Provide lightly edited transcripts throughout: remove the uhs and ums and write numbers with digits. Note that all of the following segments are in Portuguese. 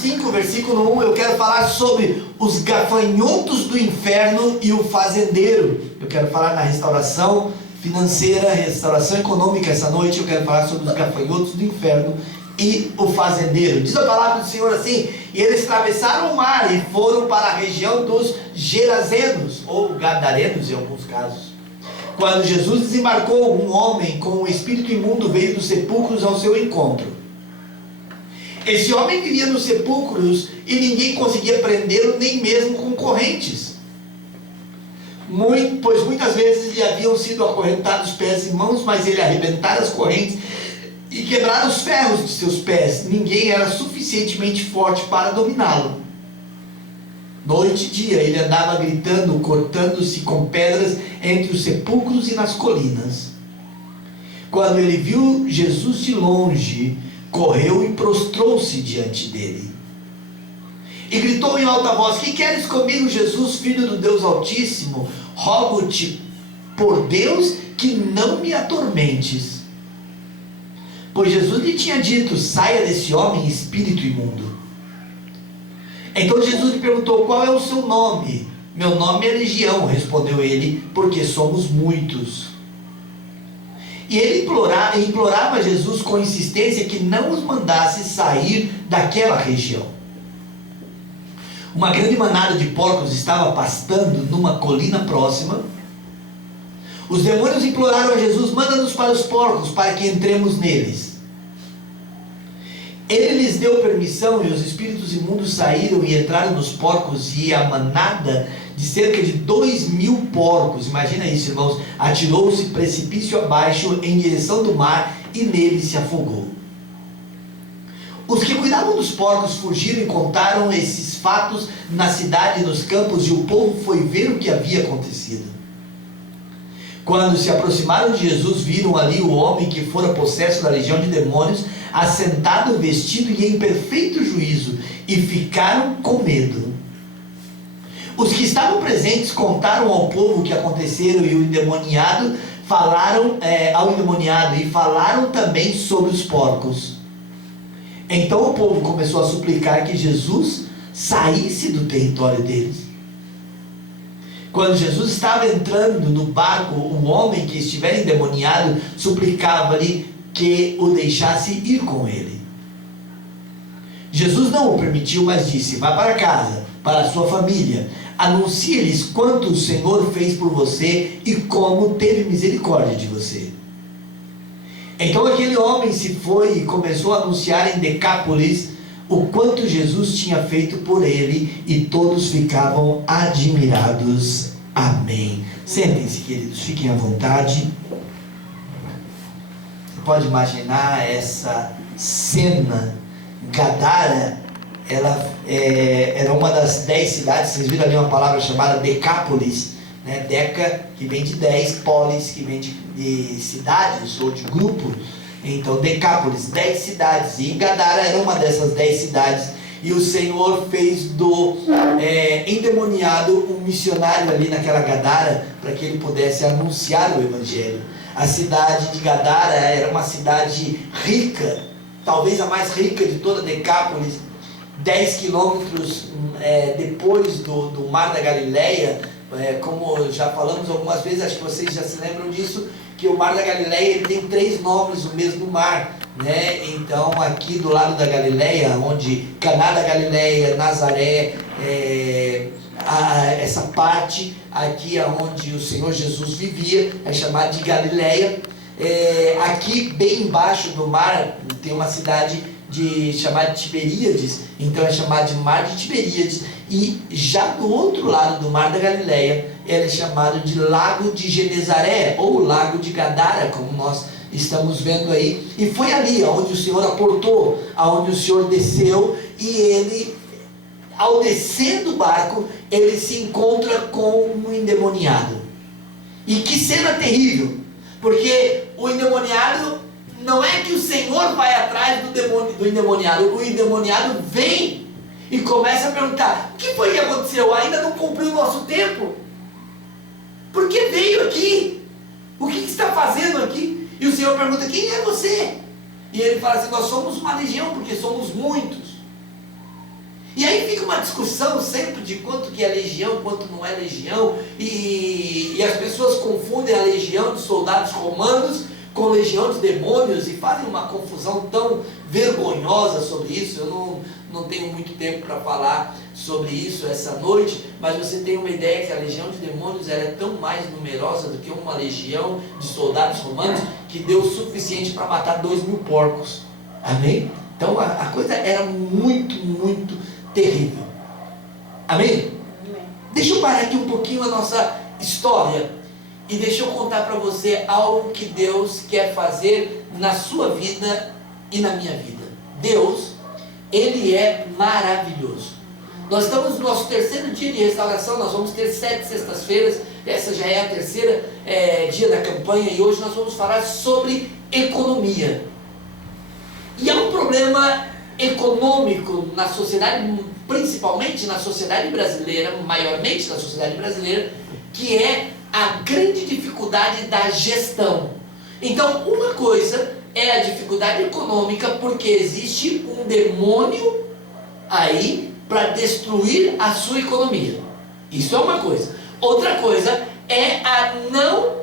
5, versículo 1, eu quero falar sobre os gafanhotos do inferno e o fazendeiro. Eu quero falar na restauração financeira, restauração econômica. Essa noite eu quero falar sobre os gafanhotos do inferno e o fazendeiro. Diz a palavra do Senhor assim: e eles atravessaram o mar e foram para a região dos Gerazenos, ou Gadarenos em alguns casos. Quando Jesus desembarcou, um homem com um espírito imundo veio dos sepulcros ao seu encontro. Esse homem vivia nos sepulcros e ninguém conseguia prendê-lo, nem mesmo com correntes. Pois muitas vezes lhe haviam sido acorrentados pés e mãos, mas ele arrebentara as correntes e quebrara os ferros de seus pés. Ninguém era suficientemente forte para dominá-lo. Noite e dia ele andava gritando, cortando-se com pedras entre os sepulcros e nas colinas. Quando ele viu Jesus de longe, correu e prostrou-se diante dele. E gritou em alta voz: que queres comigo, Jesus, filho do Deus Altíssimo? Rogo-te por Deus que não me atormentes. Pois Jesus lhe tinha dito: saia desse homem, espírito imundo. Então Jesus lhe perguntou: qual é o seu nome? Meu nome é Legião, respondeu ele, porque somos muitos. E ele implorava a Jesus com insistência que não os mandasse sair daquela região. Uma grande manada de porcos estava pastando numa colina próxima. Os demônios imploraram a Jesus: manda-nos para os porcos, para que entremos neles. Ele lhes deu permissão, e os espíritos imundos saíram e entraram nos porcos, e a manada de cerca de 2.000 porcos, imagina isso, irmãos, atirou-se precipício abaixo em direção do mar e nele se afogou. Os que cuidavam dos porcos fugiram e contaram esses fatos na cidade e nos campos, e o povo foi ver o que havia acontecido. Quando se aproximaram de Jesus, viram ali o homem que fora possesso da legião de demônios, assentado, vestido e em perfeito juízo, e ficaram com medo. Os que estavam presentes contaram ao povo o que aconteceram, e o endemoniado falaram ao endemoniado, e falaram também sobre os porcos. Então o povo começou a suplicar que Jesus saísse do território deles. Quando Jesus estava entrando no barco, o homem que estivera endemoniado suplicava-lhe que o deixasse ir com ele. Jesus não o permitiu, mas disse: vá para casa, para a sua família, anuncie-lhes quanto o Senhor fez por você e como teve misericórdia de você. Então aquele homem se foi e começou a anunciar em Decápolis o quanto Jesus tinha feito por ele, e todos ficavam admirados. Amém. Sentem-se, queridos, fiquem à vontade. Você pode imaginar essa cena. Gadara, ela era uma das 10 cidades. Vocês viram ali uma palavra chamada Decápolis, né? Deca, que vem de 10, polis, que vem de cidades ou de grupo. Então Decápolis, 10 cidades, e Gadara era uma dessas 10 cidades, e o Senhor fez do endemoniado um missionário ali naquela Gadara, para que ele pudesse anunciar o Evangelho. A cidade de Gadara era uma cidade rica, talvez a mais rica de toda Decápolis, 10 quilômetros depois do Mar da Galileia. Como já falamos algumas vezes, acho que vocês já se lembram disso, que o Mar da Galileia ele tem 3 nomes, o mesmo mar, né? Então aqui do lado da Galileia, onde Caná da Galileia, Nazaré, essa parte aqui onde o Senhor Jesus vivia, é chamada de Galileia. Aqui bem embaixo do mar tem uma cidade chamada Tiberíades, então é chamada de Mar de Tiberíades. E já do outro lado do Mar da Galileia, ele é chamado de Lago de Genezaré, ou Lago de Gadara, como nós estamos vendo aí. E foi ali onde o Senhor aportou, aonde o Senhor desceu, e ele, ao descer do barco, ele se encontra com um endemoniado. E que cena terrível, porque o endemoniado, não é que o Senhor vai atrás do endemoniado, o endemoniado vem e começa a perguntar: o que foi que aconteceu? Ainda não cumpriu o nosso tempo? Por que veio aqui? O que está fazendo aqui? E o Senhor pergunta: quem é você? E ele fala assim: nós somos uma legião, porque somos muitos. E aí fica uma discussão sempre de quanto que é legião, quanto não é legião, e as pessoas confundem a legião de soldados romanos com legião de demônios e fazem uma confusão tão vergonhosa sobre isso. Eu não tenho muito tempo para falar sobre isso essa noite, mas você tem uma ideia que a legião de demônios ela é tão mais numerosa do que uma legião de soldados romanos que deu o suficiente para matar 2.000 porcos. Amém? Então a coisa era muito, muito terrível. Amém? Amém? Deixa eu parar aqui um pouquinho a nossa história e deixa eu contar para você algo que Deus quer fazer na sua vida e na minha vida. Deus, Ele é maravilhoso. Nós estamos no nosso terceiro dia de restauração, nós vamos ter 7 sextas-feiras, essa já é a terceira dia da campanha, e hoje nós vamos falar sobre economia. E há um problema econômico na sociedade, principalmente na sociedade brasileira, maiormente na sociedade brasileira, que é a grande dificuldade da gestão. Então, uma coisa é a dificuldade econômica, porque existe um demônio aí para destruir a sua economia. Isso é uma coisa. Outra coisa é a não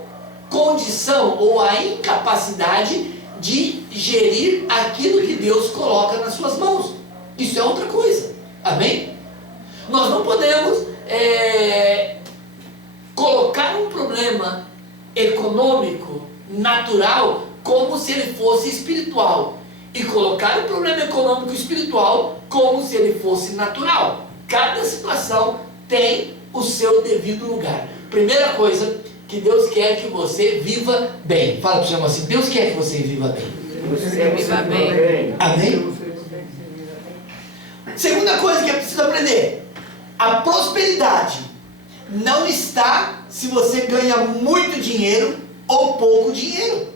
condição ou a incapacidade de gerir aquilo que Deus coloca nas suas mãos. Isso é outra coisa. Amém? Nós não podemos colocar um problema econômico natural como se ele fosse espiritual, e colocar um problema econômico espiritual como se ele fosse natural. Cada situação tem o seu devido lugar. Primeira coisa, que Deus quer que você viva bem. Fala para o seu irmão assim: Deus quer que você viva bem. Você viva bem. Amém? Segunda coisa que é preciso aprender: a prosperidade não está se você ganha muito dinheiro ou pouco dinheiro.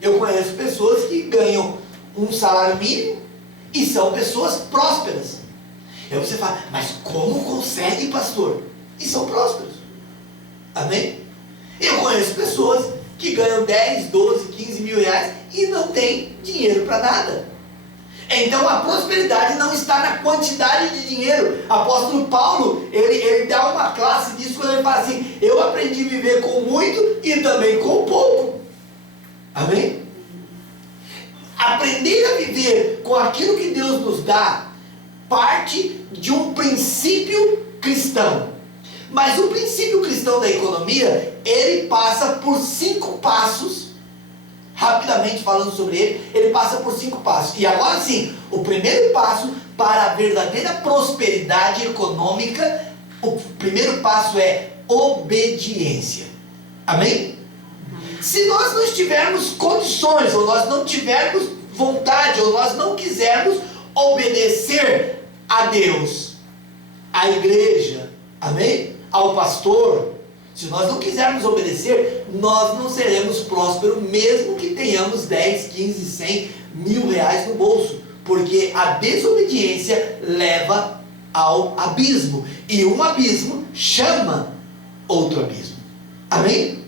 Eu conheço pessoas que ganham um salário mínimo e são pessoas prósperas. Aí você fala: mas como consegue, pastor? E são prósperos. Amém? Eu conheço pessoas que ganham 10, 12, 15 mil reais e não tem dinheiro para nada. Então a prosperidade não está na quantidade de dinheiro. Apóstolo Paulo, ele dá uma classe disso quando ele fala assim: eu aprendi a viver com muito e também com pouco. Amém? Aprender a viver com aquilo que Deus nos dá parte de um princípio cristão. Mas o princípio cristão da economia, ele passa por 5 passos. Rapidamente falando sobre ele passa por 5 passos. E agora sim, o primeiro passo para a verdadeira prosperidade econômica, o primeiro passo é obediência. Amém? Se nós não tivermos condições, ou nós não tivermos vontade, ou nós não quisermos obedecer a Deus, à igreja, amém? Ao pastor, se nós não quisermos obedecer, nós não seremos prósperos, mesmo que tenhamos 10, 15, 100 mil reais no bolso, porque a desobediência leva ao abismo, e um abismo chama outro abismo. Amém?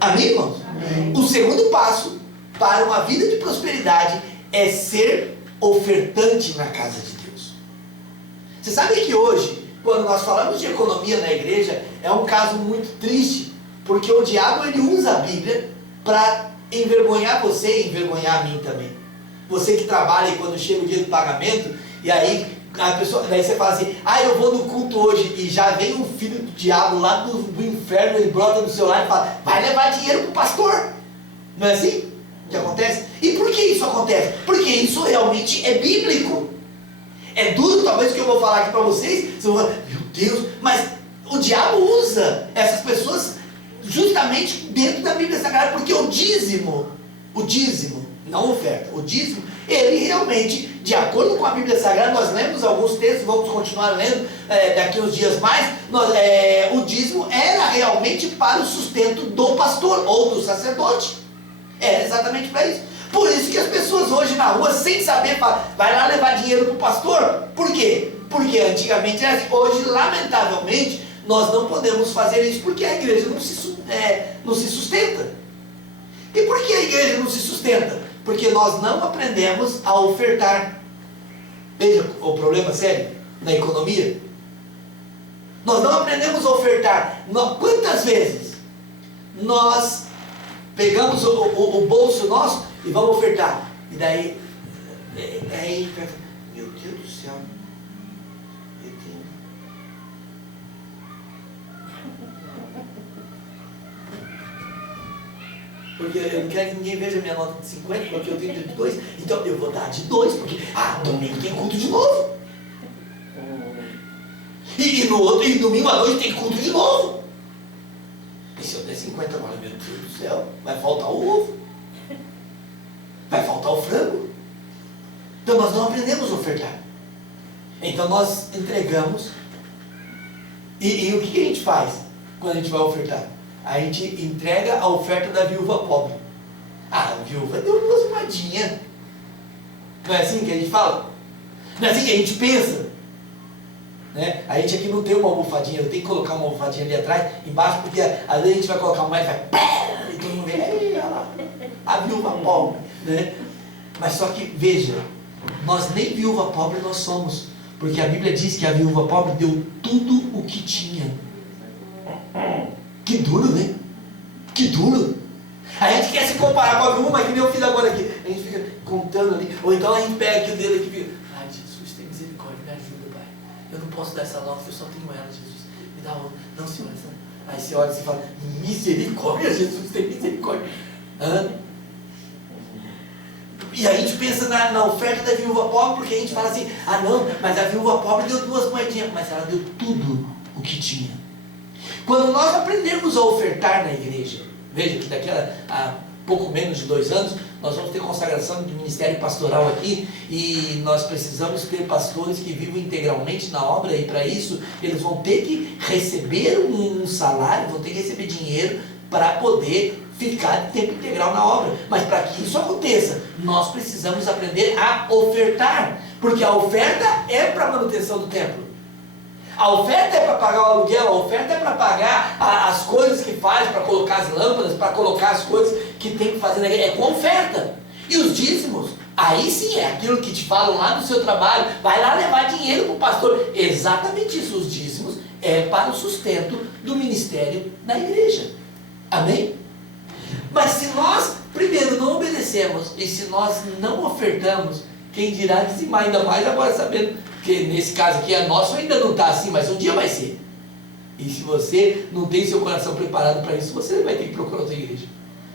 Amém, irmãos? Amém. O segundo passo para uma vida de prosperidade é ser ofertante na casa de Deus. Você sabe que hoje, quando nós falamos de economia na igreja, é um caso muito triste, porque o diabo ele usa a Bíblia para envergonhar você e envergonhar a mim também. Você que trabalha e quando chega o dia do pagamento, e aí a pessoa, daí você fala assim: ah, eu vou no culto hoje, e já vem um filho do diabo lá do inferno, ele brota do seu lado e fala: vai levar dinheiro pro pastor. Não é assim que acontece? E por que isso acontece? Porque isso realmente é bíblico. É duro talvez o que eu vou falar aqui para vocês, você vai falar: meu Deus, mas o diabo usa essas pessoas justamente dentro da Bíblia Sagrada, porque o dízimo, não a oferta, o dízimo, ele realmente, de acordo com a Bíblia Sagrada, nós lemos alguns textos, vamos continuar lendo daqui uns dias mais, o dízimo era realmente para o sustento do pastor ou do sacerdote. Era exatamente para isso. Por isso que as pessoas hoje na rua, sem saber, falam: vai lá levar dinheiro para o pastor. Por quê? Porque antigamente era assim. Hoje, lamentavelmente, nós não podemos fazer isso, porque a igreja não se sustenta. E por que a igreja não se sustenta? Porque nós não aprendemos a ofertar. Veja o problema sério. na economia? Nós não aprendemos a ofertar. Quantas vezes nós pegamos o bolso nosso e vamos ofertar? E daí, meu Deus do céu, eu tenho... Porque eu não quero que ninguém veja a minha nota de 50, porque eu tenho de 2, então eu vou dar de 2, porque, domingo tem culto de novo. E domingo à noite tem culto de novo. E se eu der 50 agora, meu Deus do céu, vai faltar o ovo. Vai faltar o frango. Então nós não aprendemos a ofertar. Então nós entregamos. E o que a gente faz quando a gente vai ofertar? A gente entrega a oferta da viúva pobre. A viúva deu 2 moedinhas. Não é assim que a gente fala? Não é assim que a gente pensa? Né? A gente aqui não tem uma almofadinha, eu tenho que colocar uma almofadinha ali atrás, embaixo, porque às vezes a gente vai colocar uma moeda e vai, e todo mundo vê, olha lá, a viúva pobre, né? Mas só que, veja, nós nem viúva pobre nós somos, porque a Bíblia diz que a viúva pobre deu tudo o que tinha. Que duro, né? Que duro. A gente quer se comparar com a viúva, mas que nem eu fiz agora aqui, a gente fica contando ali, ou então a gente pega aqui o dedo aqui e fica, ai Jesus, tem misericórdia, me ajuda, Pai. Eu não posso dar essa nota, porque eu só tenho ela, Jesus. Me dá outra. Não, Senhor. Aí você olha e fala, misericórdia, Jesus, tem misericórdia. E a gente pensa na oferta da viúva pobre, porque a gente fala assim, não, mas a viúva pobre deu 2 moedinhas, mas ela deu tudo o que tinha. Quando nós aprendemos a ofertar na igreja, veja que daqui a pouco menos de 2 anos, nós vamos ter consagração de ministério pastoral aqui, e nós precisamos ter pastores que vivam integralmente na obra, e para isso eles vão ter que receber um salário, vão ter que receber dinheiro para poder ficar de tempo integral na obra. Mas para que isso aconteça, nós precisamos aprender a ofertar, porque a oferta é para a manutenção do templo. A oferta é para pagar o aluguel, a oferta é para pagar as coisas que faz, para colocar as lâmpadas, para colocar as coisas que tem que fazer na igreja, é com oferta. E os dízimos, aí sim é aquilo que te falam lá no seu trabalho, vai lá levar dinheiro para o pastor. Exatamente isso, os dízimos é para o sustento do ministério na igreja. Amém? Mas se nós, primeiro, não obedecemos, e se nós não ofertamos, quem dirá dizimar, ainda mais agora sabendo que nesse caso aqui a nossa ainda não está assim, mas um dia vai ser. E se você não tem seu coração preparado para isso, você vai ter que procurar outra igreja.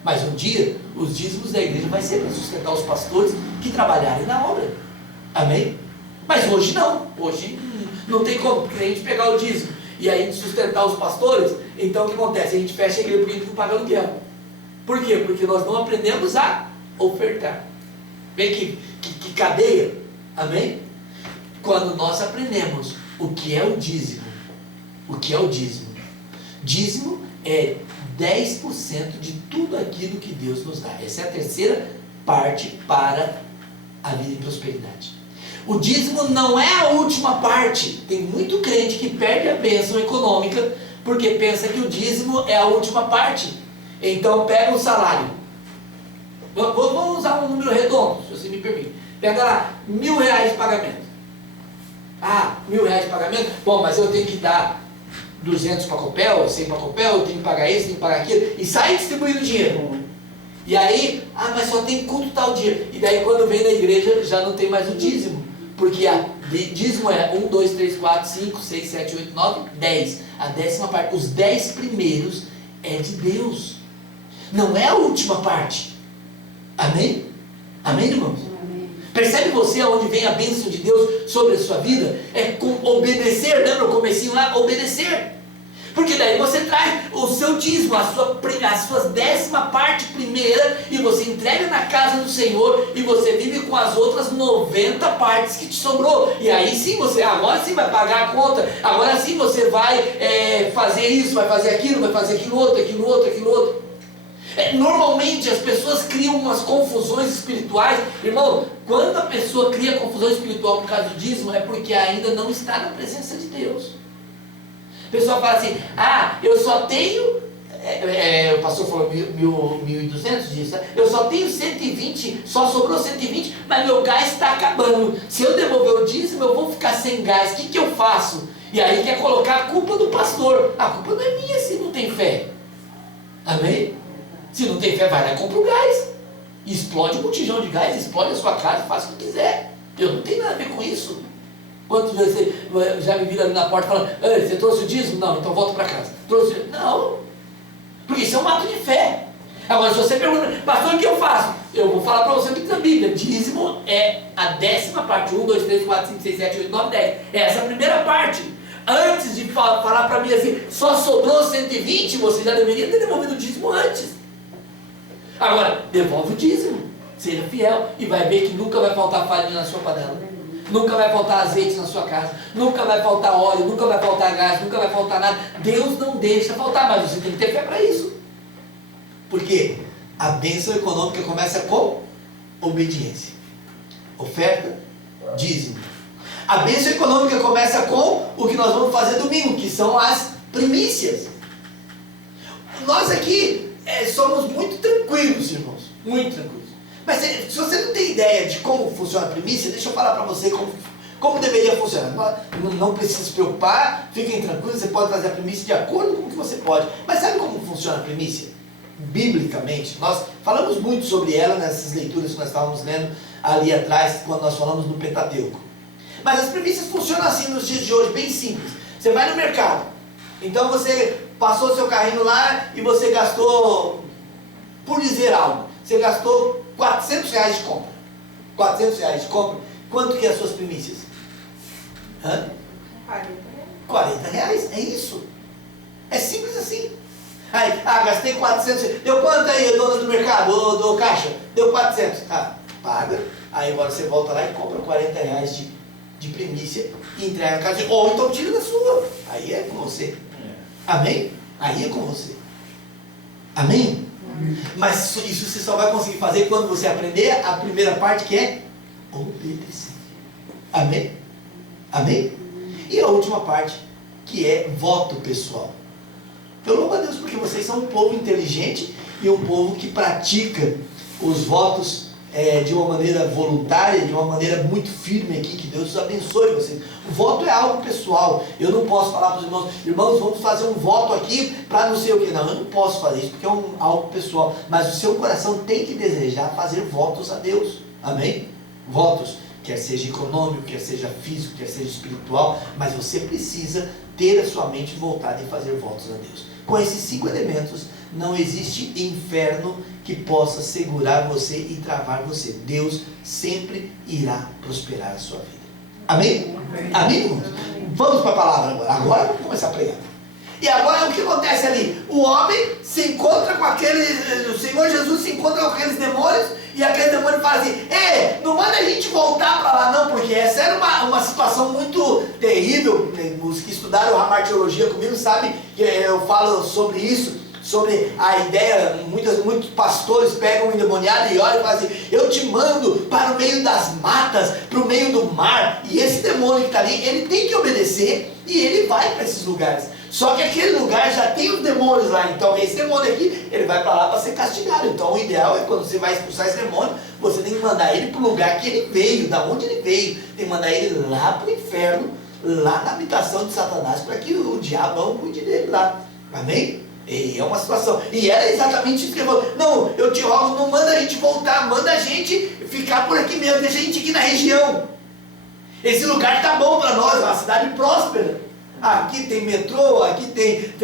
Mas um dia, os dízimos da igreja vai ser para sustentar os pastores que trabalharem na obra. Amém? Mas hoje não. Hoje não tem como, porque a gente pegar o dízimo e a gente sustentar os pastores, então o que acontece? A gente fecha a igreja porque a gente não paga aluguel. Por quê? Porque nós não aprendemos a ofertar. Vem que cadeia. Amém? Quando nós aprendemos o que é o dízimo. O que é o dízimo? Dízimo é 10% de tudo aquilo que Deus nos dá. Essa é a terceira parte para a vida em prosperidade. O dízimo não é a última parte. Tem muito crente que perde a bênção econômica porque pensa que o dízimo é a última parte. Então pega o salário. Vamos usar um número redondo, se você me permite. Pega lá, R$1.000 de pagamento. R$1.000 de pagamento? Bom, mas eu tenho que dar 200 para Copel, 100 para Copel, eu tenho que pagar isso, tenho que pagar aquilo, e sai distribuindo dinheiro. E aí, mas só tem culto tal dia. E daí quando vem da igreja já não tem mais o dízimo. Porque dízimo é 1, 2, 3, 4, 5, 6, 7, 8, 9, 10. A 10ª parte. Os 10 primeiros é de Deus. Não é a última parte. Amém? Amém, irmãos? Amém. Percebe você aonde vem a bênção de Deus sobre a sua vida? É com obedecer, lembra o comecinho lá? Obedecer. Porque daí você traz o seu dízimo, a sua 10ª parte primeira, e você entrega na casa do Senhor, e você vive com as outras 90 partes que te sobrou. E aí sim você, agora sim vai pagar a conta, agora sim você vai fazer isso, vai fazer aquilo outro, aquilo outro. Normalmente as pessoas criam umas confusões espirituais. Irmão, quando a pessoa cria confusão espiritual por causa do dízimo, é porque ainda não está na presença de Deus. A pessoa fala assim, eu só tenho O pastor falou 1.200 disso. Eu só tenho 120, só sobrou 120, mas meu gás está acabando. Se eu devolver o dízimo, eu vou ficar sem gás. O que eu faço? E aí quer colocar a culpa do pastor. A culpa não é minha se não tem fé. Amém? Se não tem fé, vai lá e compra o gás. Explode um botijão de gás, explode a sua casa, faça o que quiser. Eu não tenho nada a ver com isso. Quantos de vocês já me viram ali na porta falando: você trouxe o dízimo? Não, então volta para casa. Trouxe? Não. Porque isso é um ato de fé. Agora, se você pergunta: pastor, o que eu faço? Eu vou falar para você o que diz a Bíblia. Dízimo é a 10ª parte. 1, 2, 3, 4, 5, 6, 7, 8, 9, 10. É essa a primeira parte. Antes de falar para mim assim, só sobrou 120, você já deveria ter devolvido o dízimo antes. Agora, devolve o dízimo. Seja fiel e vai ver que nunca vai faltar farinha na sua panela. Nunca vai faltar azeite na sua casa. Nunca vai faltar óleo, nunca vai faltar gás, nunca vai faltar nada. Deus não deixa faltar, mas você tem que ter fé para isso. Porque a bênção econômica começa com obediência. Oferta, dízimo. A bênção econômica começa com o que nós vamos fazer domingo, que são as primícias. Nós aqui somos muito tranquilos, irmãos. Muito tranquilos. Mas se você não tem ideia de como funciona a primícia, deixa eu falar para você como deveria funcionar. Não precisa se preocupar, fiquem tranquilos, você pode trazer a primícia de acordo com o que você pode. Mas sabe como funciona a primícia? Biblicamente, nós falamos muito sobre ela nessas leituras que nós estávamos lendo ali atrás, quando nós falamos do Pentateuco. Mas as primícias funcionam assim nos dias de hoje, bem simples. Você vai no mercado, então você passou seu carrinho lá e você gastou, por dizer algo, você gastou R$400 de compra. R$400 de compra. Quanto que é as suas primícias? Hã? R$40. É isso. É simples assim. Aí, gastei 400. Deu quanto aí, dona do mercado, do caixa? Deu 400. Paga. Aí agora você volta lá e compra R$40 de primícia e entrega a casa. Ou então tira da sua. Aí é com você. Amém? Aí é com você. Amém? Mas isso você só vai conseguir fazer quando você aprender a primeira parte, que é obedecer. Amém? Amém? E a última parte, que é voto pessoal. Eu louvo a Deus porque vocês são um povo inteligente e um povo que pratica os votos de uma maneira voluntária, de uma maneira muito firme aqui. Que Deus os abençoe vocês. O voto é algo pessoal. Eu não posso falar para os irmãos, vamos fazer um voto aqui para não sei o que. Não, eu não posso fazer isso porque é algo pessoal. Mas o seu coração tem que desejar fazer votos a Deus. Amém? Votos, quer seja econômico, quer seja físico, quer seja espiritual, mas você precisa ter a sua mente voltada em fazer votos a Deus. Com esses 5 elementos, não existe inferno que possa segurar você e travar você. Deus sempre irá prosperar a sua vida. Amém? Amém, irmãos? Vamos para a palavra agora. Agora vamos começar a pregar. E agora o que acontece ali? O homem se encontra com o Senhor Jesus se encontra com aqueles demônios, e aquele demônio fala assim: não manda a gente voltar para lá não, porque essa era uma situação muito terrível. Os que estudaram a martiologia comigo sabem que eu falo sobre isso, sobre a ideia. Muitos pastores pegam um endemoniado e olham e falam assim: eu te mando para o meio das matas, para o meio do mar, e esse demônio que está ali, ele tem que obedecer, e ele vai para esses lugares. Só que aquele lugar já tem os demônios lá, então esse demônio aqui, ele vai para lá para ser castigado. Então o ideal é, quando você vai expulsar esse demônio, você tem que mandar ele para o lugar que ele veio, da onde ele veio. Tem que mandar ele lá para o inferno, lá na habitação de Satanás, para que o diabo cuide dele lá. Amém? E é uma situação. E era exatamente isso que ele falou: não, eu te rogo, não manda a gente voltar, manda a gente ficar por aqui mesmo, deixa a gente aqui na região. Esse lugar está bom para nós, é uma cidade próspera. Aqui tem metrô, aqui tem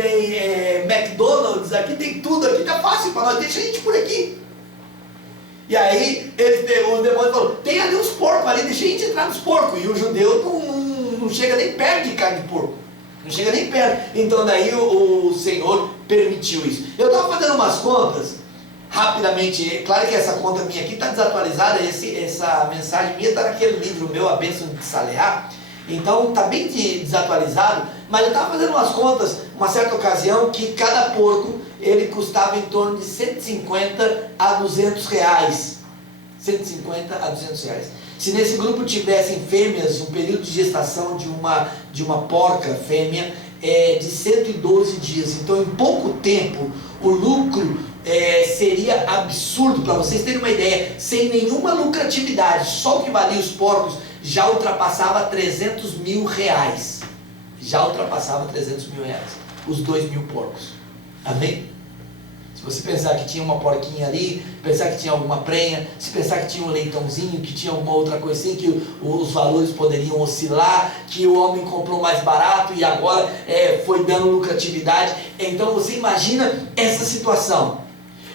McDonald's, aqui tem tudo, aqui tá fácil para nós, deixa a gente por aqui. E aí o demônio falou: tem ali uns porcos ali, deixa a gente entrar nos porcos. E o judeu não chega nem perto de carne de porco, não chega nem perto. Então daí o Senhor permitiu isso. Eu estava fazendo umas contas rapidamente. Claro que essa conta minha aqui está desatualizada, essa mensagem minha está naquele livro meu, A Bênção de Saleá. Então está bem desatualizado, mas eu estava fazendo umas contas, uma certa ocasião, que cada porco ele custava em torno de 150 a 200 reais. 150 a 200 reais. Se nesse grupo tivessem fêmeas, um período de gestação de uma porca fêmea, de 112 dias. Então, em pouco tempo, o lucro seria absurdo. Para vocês terem uma ideia, sem nenhuma lucratividade, só o que valia os porcos já ultrapassava 300 mil reais. Já ultrapassava 300 mil reais. Os 2.000 porcos. Amém? Se você pensar que tinha uma porquinha ali, pensar que tinha alguma prenha, se pensar que tinha um leitãozinho, que tinha alguma outra coisa assim, que os valores poderiam oscilar, que o homem comprou mais barato e agora foi dando lucratividade. Então você imagina essa situação.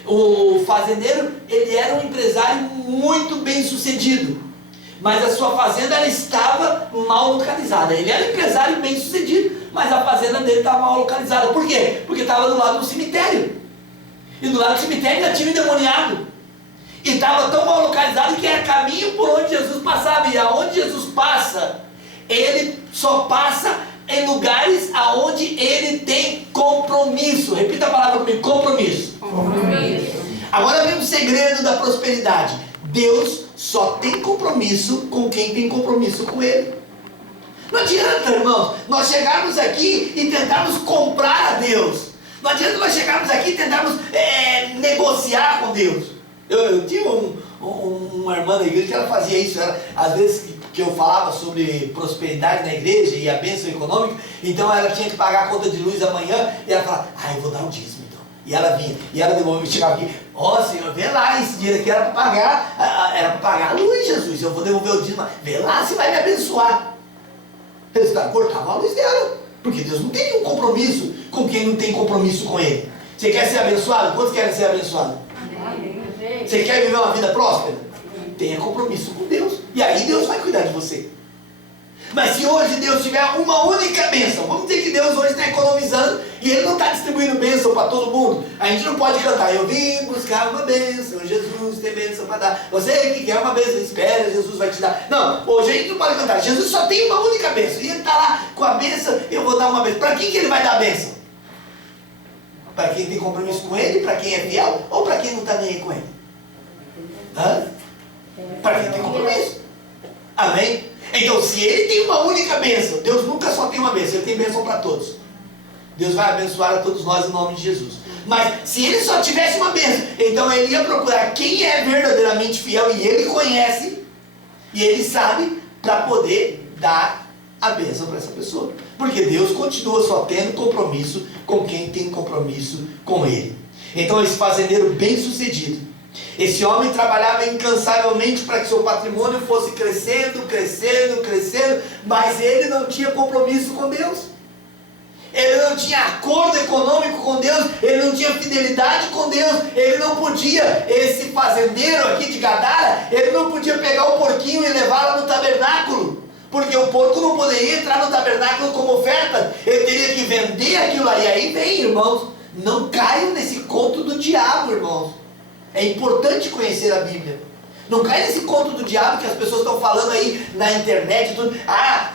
O fazendeiro, ele era um empresário muito bem sucedido, mas a sua fazenda ela estava mal localizada. Ele era um empresário bem sucedido, mas a fazenda dele estava mal localizada. Por quê? Porque estava do lado do cemitério. E do lado do cemitério ainda tinha um endemoniado. E estava tão mal localizado que era caminho por onde Jesus passava. E aonde Jesus passa, ele só passa em lugares aonde ele tem compromisso. Repita a palavra comigo: compromisso. Compromisso. Agora vem o segredo da prosperidade. Deus só tem compromisso com quem tem compromisso com Ele. Não adianta, irmãos, nós chegarmos aqui e tentarmos comprar a Deus. Não adianta nós chegarmos aqui e tentarmos negociar com Deus. Eu tinha uma irmã da igreja que ela fazia isso. Às vezes que eu falava sobre prosperidade na igreja e a bênção econômica, então ela tinha que pagar a conta de luz amanhã, e ela falava: eu vou dar o dízimo então. E ela vinha, e ela devolvia, chegava aqui: Senhor, vê lá, esse dinheiro aqui era para pagar a luz, Jesus, eu vou devolver o dízimo, vê lá se vai me abençoar. Resultado, cortava a luz dela, porque Deus não tem um compromisso com quem não tem compromisso com Ele. Você quer ser abençoado? Quantos querem ser abençoados? Você quer viver uma vida próspera? Tenha compromisso com Deus, e aí Deus vai cuidar de você. Mas se hoje Deus tiver uma única bênção, vamos dizer que Deus hoje está economizando e Ele não está distribuindo bênção para todo mundo. A gente não pode cantar: eu vim buscar uma bênção, Jesus tem bênção para dar. Você que quer uma bênção, espera, Jesus vai te dar. Não, hoje a gente não pode cantar: Jesus só tem uma única bênção, e Ele está lá com a bênção, eu vou dar uma bênção. Para quem que Ele vai dar a bênção? Para quem tem compromisso com Ele, para quem é fiel, ou para quem não está nem aí com Ele? Para quem tem compromisso. Amém? Então, se Ele tem uma única bênção, Deus nunca só tem uma bênção, Ele tem bênção para todos. Deus vai abençoar a todos nós em nome de Jesus. Mas se Ele só tivesse uma bênção, então Ele ia procurar quem é verdadeiramente fiel, e Ele conhece, e Ele sabe, para poder dar a bênção para essa pessoa. Porque Deus continua só tendo compromisso com quem tem compromisso com Ele. Então, esse fazendeiro bem sucedido, esse homem trabalhava incansavelmente para que seu patrimônio fosse crescendo, crescendo, crescendo, mas ele não tinha compromisso com Deus. Ele não tinha acordo econômico com Deus, ele não tinha fidelidade com Deus, ele não podia, esse fazendeiro aqui de Gadara, ele não podia pegar o porquinho e levar lá no tabernáculo, porque o porco não poderia entrar no tabernáculo como oferta, ele teria que vender aquilo lá. E aí vem, irmãos, não caiam nesse conto do diabo, irmãos. É importante conhecer a Bíblia. Não cai nesse conto do diabo que as pessoas estão falando aí na internet, tudo.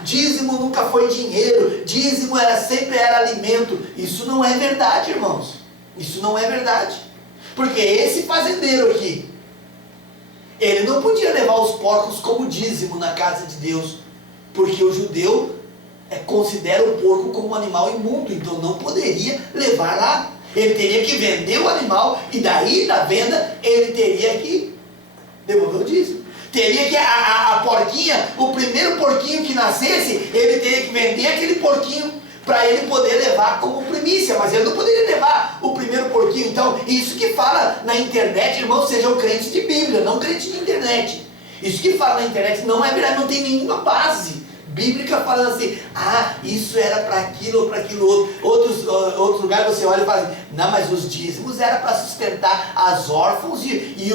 Dízimo nunca foi dinheiro, dízimo sempre era alimento. Isso não é verdade, irmãos. Isso não é verdade. Porque esse fazendeiro aqui, ele não podia levar os porcos como dízimo na casa de Deus, porque o judeu considera o porco como um animal imundo, então não poderia levar lá. Ele teria que vender o animal, e daí da venda ele teria que devolver o dízimo. Teria que a porquinha, o primeiro porquinho que nascesse, ele teria que vender aquele porquinho para ele poder levar como primícia, mas ele não poderia levar o primeiro porquinho. Então, isso que fala na internet, irmãos, sejam crentes de Bíblia, não crentes de internet. Isso que fala na internet não é verdade, não tem nenhuma base bíblica falando assim: isso era para aquilo ou para aquilo outro. Outros lugares você olha e fala assim: não, mas os dízimos era para sustentar as órfãos e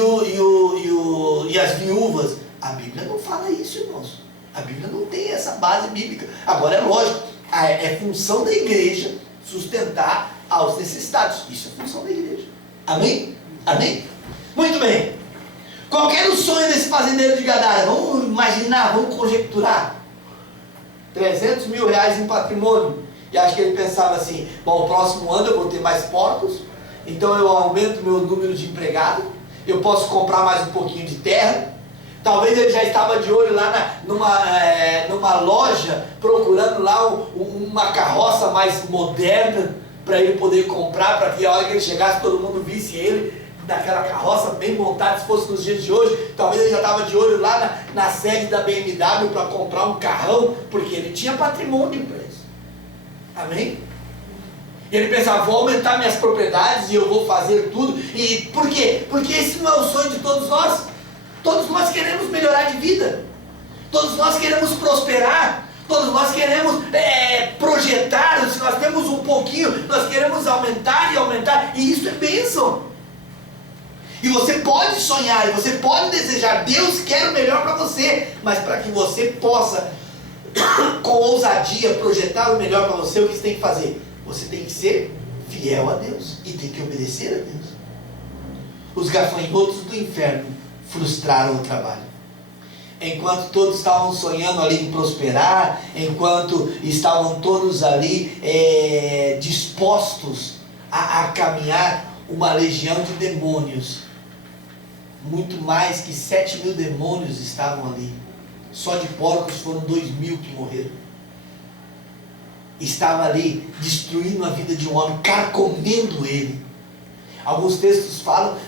as viúvas. A Bíblia não fala isso, irmãos. A Bíblia não tem essa base bíblica. Agora é lógico, é função da igreja sustentar aos necessitados. Isso é função da igreja. Amém? Amém? Muito bem. Qual era o sonho desse fazendeiro de Gadara? Vamos imaginar, vamos conjecturar. 300 mil reais em patrimônio. E acho que ele pensava assim: bom, o próximo ano eu vou ter mais porcos, então eu aumento meu número de empregados, eu posso comprar mais um pouquinho de terra, Talvez ele já estava de olho lá numa loja, procurando lá uma carroça mais moderna, para ele poder comprar, para que a hora que ele chegasse todo mundo visse ele naquela carroça bem montada. Se fosse nos dias de hoje, talvez ele já estava de olho lá na sede da BMW para comprar um carrão, porque ele tinha patrimônio para isso. Amém? Ele pensava, vou aumentar minhas propriedades e eu vou fazer tudo. E por quê? Porque esse não é o sonho de todos nós. Todos nós queremos melhorar de vida. Todos nós queremos prosperar. Todos nós queremos projetar. Se nós temos um pouquinho, nós queremos aumentar e aumentar. E isso é bênção. E você pode sonhar, e você pode desejar. Deus quer o melhor para você. Mas para que você possa, com ousadia, projetar o melhor para você, o que você tem que fazer? Você tem que ser fiel a Deus e tem que obedecer a Deus. Os gafanhotos do inferno frustraram o trabalho. Enquanto todos estavam sonhando ali em prosperar, enquanto estavam todos ali dispostos a caminhar, uma legião de demônios, muito mais que 7.000 demônios estavam ali. Só de porcos foram 2.000 que morreram. Estava ali destruindo a vida de um homem, carcomendo ele. Alguns textos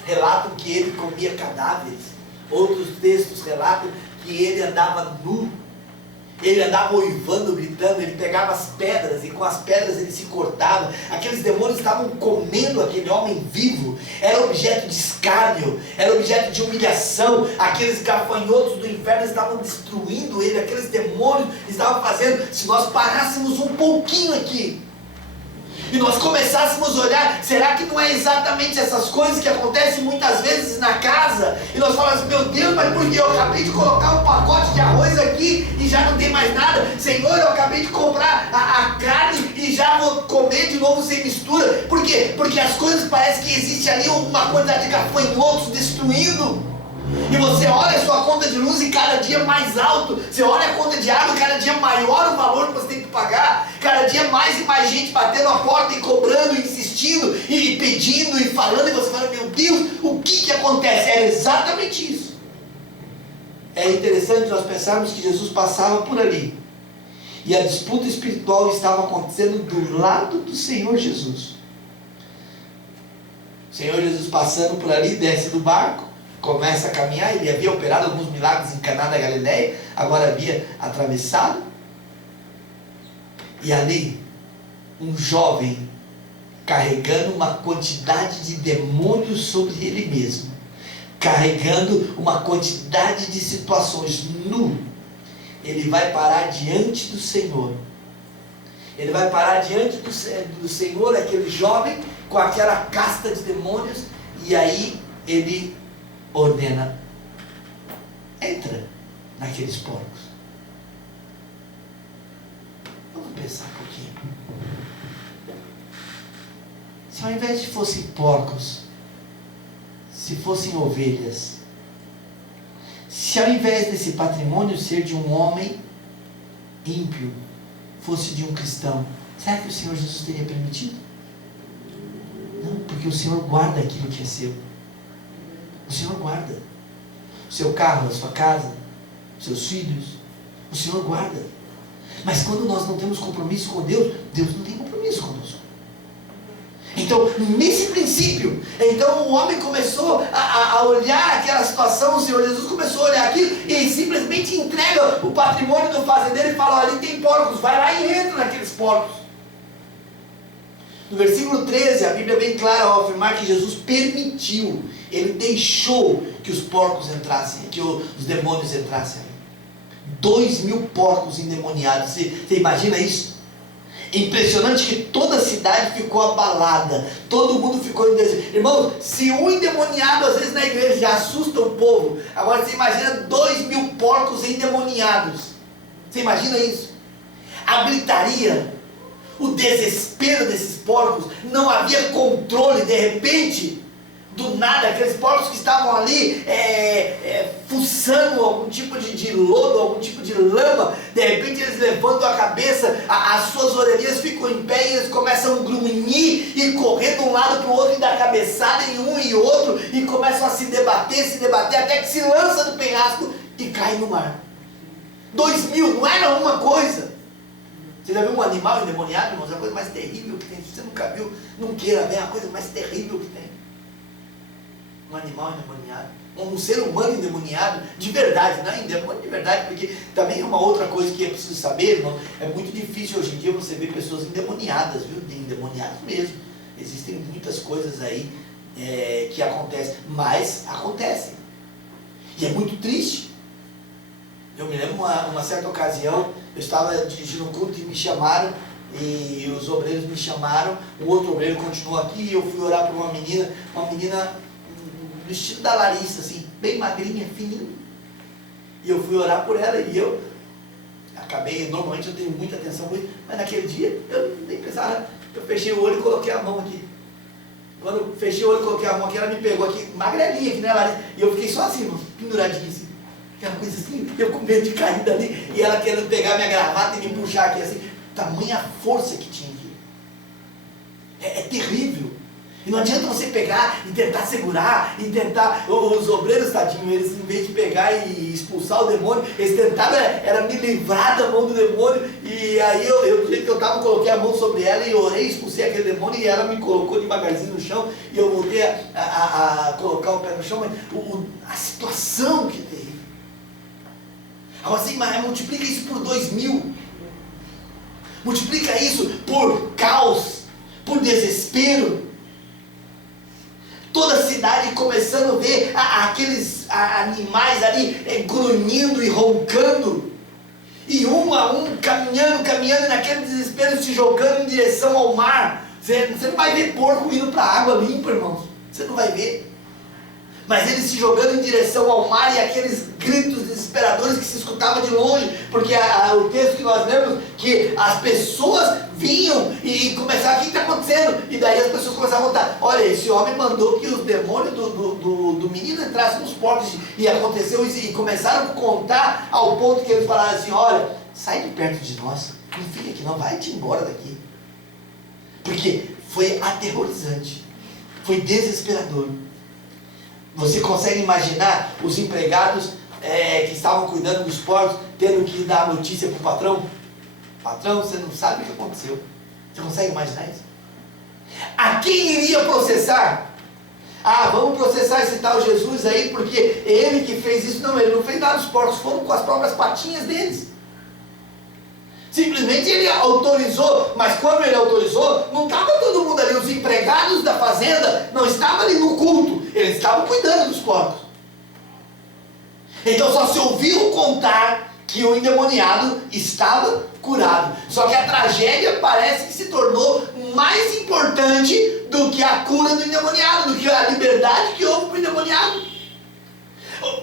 relatam que ele comia cadáveres. Outros textos relatam que ele andava nu. Ele andava uivando, gritando. Ele pegava as pedras e com as pedras ele se cortava. Aqueles demônios estavam comendo aquele homem vivo. Era objeto de escárnio, era objeto de humilhação. Aqueles gafanhotos do inferno estavam destruindo ele. Aqueles demônios estavam fazendo. Se nós parássemos um pouquinho aqui e nós começássemos a olhar, será que não é exatamente essas coisas que acontecem muitas vezes na casa? E nós falamos, meu Deus, mas porque eu acabei de colocar um pacote de arroz aqui e já não tem mais nada? Senhor, eu acabei de comprar a carne e já vou comer de novo sem mistura. Por quê? Porque as coisas parecem que existe ali uma quantidade de gafanhotos destruindo. E você olha a sua conta de luz e cada dia mais alto. Você olha a conta de água e cada dia maior o valor que você tem que pagar. Cada dia mais e mais gente batendo a porta e cobrando, e insistindo, e pedindo, e falando. E você fala, meu Deus, o que acontece? É exatamente isso. É interessante nós pensarmos que Jesus passava por ali. E a disputa espiritual estava acontecendo do lado do Senhor Jesus. O Senhor Jesus passando por ali, desce do barco, começa a caminhar. Ele havia operado alguns milagres em Caná da Galileia, agora havia atravessado, e ali um jovem carregando uma quantidade de demônios sobre ele mesmo, carregando uma quantidade de situações, nu, ele vai parar diante do Senhor. Ele vai parar diante do Senhor, aquele jovem com aquela casta de demônios, e aí ele ordena, entra naqueles porcos. Vamos pensar um pouquinho. Se ao invés de fossem porcos, se fossem ovelhas, se ao invés desse patrimônio ser de um homem ímpio, fosse de um cristão, será que o Senhor Jesus teria permitido? Não, porque o Senhor guarda aquilo que é seu. O Senhor guarda o seu carro, a sua casa, os seus filhos. O Senhor guarda. Mas quando nós não temos compromisso com Deus, Deus não tem compromisso conosco. Então, nesse princípio, então o homem começou a olhar aquela situação. O Senhor Jesus começou a olhar aquilo e simplesmente entrega o patrimônio do fazendeiro e fala, ali tem porcos, vai lá e entra naqueles porcos. No versículo 13, a Bíblia é bem clara ao afirmar que Jesus permitiu, ele deixou que os porcos entrassem, que os demônios entrassem. 2.000 porcos endemoniados. Você imagina isso? Impressionante que toda a cidade ficou abalada, todo mundo ficou em desejo. Irmãos, se um endemoniado às vezes na igreja já assusta o povo, agora você imagina 2.000 porcos endemoniados. Você imagina isso? A gritaria, o desespero desses porcos, não havia controle. De repente, do nada, aqueles porcos que estavam ali fuçando algum tipo de lodo, algum tipo de lama, de repente eles levantam a cabeça, as suas orelhas ficam em pé e eles começam a grunhir e correr de um lado para o outro e dar cabeçada em um e outro e começam a se debater, até que se lança do penhasco e caem no mar. 2.000, não era uma coisa. Você já viu um animal endemoniado, irmãos? É a coisa mais terrível que tem. Se você nunca viu, não queira ver, é a coisa mais terrível que tem. Um animal endemoniado. Um ser humano endemoniado, de verdade, não é endemoniado de verdade, porque também é uma outra coisa que é preciso saber, irmão. É muito difícil hoje em dia você ver pessoas endemoniadas, viu? Endemoniadas mesmo. Existem muitas coisas aí que acontecem, mas acontecem. E é muito triste. Eu me lembro uma certa ocasião, eu estava dirigindo um culto e me chamaram, e os obreiros me chamaram, o outro obreiro continuou aqui, e eu fui orar por uma menina do estilo da Larissa, assim, bem magrinha, fininha. E eu fui orar por ela, e eu acabei, normalmente eu tenho muita atenção com isso, mas naquele dia eu nem pensava, eu fechei o olho e coloquei a mão aqui. Quando eu fechei o olho e coloquei a mão aqui, ela me pegou aqui, magrelinha aqui, né, Larissa? E eu fiquei só assim, irmão, penduradinho assim. Aquela coisa assim, eu com medo de cair dali, e ela querendo pegar minha gravata e me puxar aqui assim, tamanha força que tinha aqui. É terrível. E não adianta você pegar e tentar segurar, e tentar, os obreiros, tadinho, eles em vez de pegar e expulsar o demônio, eles tentaram, era me livrar da mão do demônio, e aí do jeito que eu estava, coloquei a mão sobre ela e orei, expulsei aquele demônio, e ela me colocou devagarzinho no chão, e eu voltei a colocar o pé no chão, mas a situação que teve. Agora assim, mas multiplica isso por 2.000. Multiplica isso por caos, por desespero. Toda a cidade começando a ver aqueles animais ali grunhindo e roncando. E um a um caminhando, e naquele desespero se jogando em direção ao mar. Você não vai ver porco indo para a água limpa, irmãos. Você não vai ver. Mas eles se jogando em direção ao mar e aqueles gritos desesperadores que se escutavam de longe, porque o texto que nós lemos, que as pessoas vinham e começavam, o que está acontecendo? E daí as pessoas começavam a contar, olha, esse homem mandou que os demônios do menino entrassem nos porcos, e aconteceu isso, e começaram a contar ao ponto que eles falaram assim, olha, sai de perto de nós, não fica aqui não, vai-te embora daqui. Porque foi aterrorizante, foi desesperador. Você consegue imaginar os empregados que estavam cuidando dos porcos, tendo que dar a notícia para o patrão? Patrão, você não sabe o que aconteceu. Você consegue imaginar isso? A quem iria processar? Ah, vamos processar esse tal Jesus aí, porque ele que fez isso. Não, ele não fez nada, os porcos foram com as próprias patinhas deles. Simplesmente ele autorizou, mas quando ele autorizou, não estava todo mundo ali, os empregados da fazenda não estavam ali no culto, eles estavam cuidando dos porcos. Então só se ouviu contar que o endemoniado estava curado. Só que a tragédia parece que se tornou mais importante do que a cura do endemoniado, do que a liberdade que houve para o endemoniado.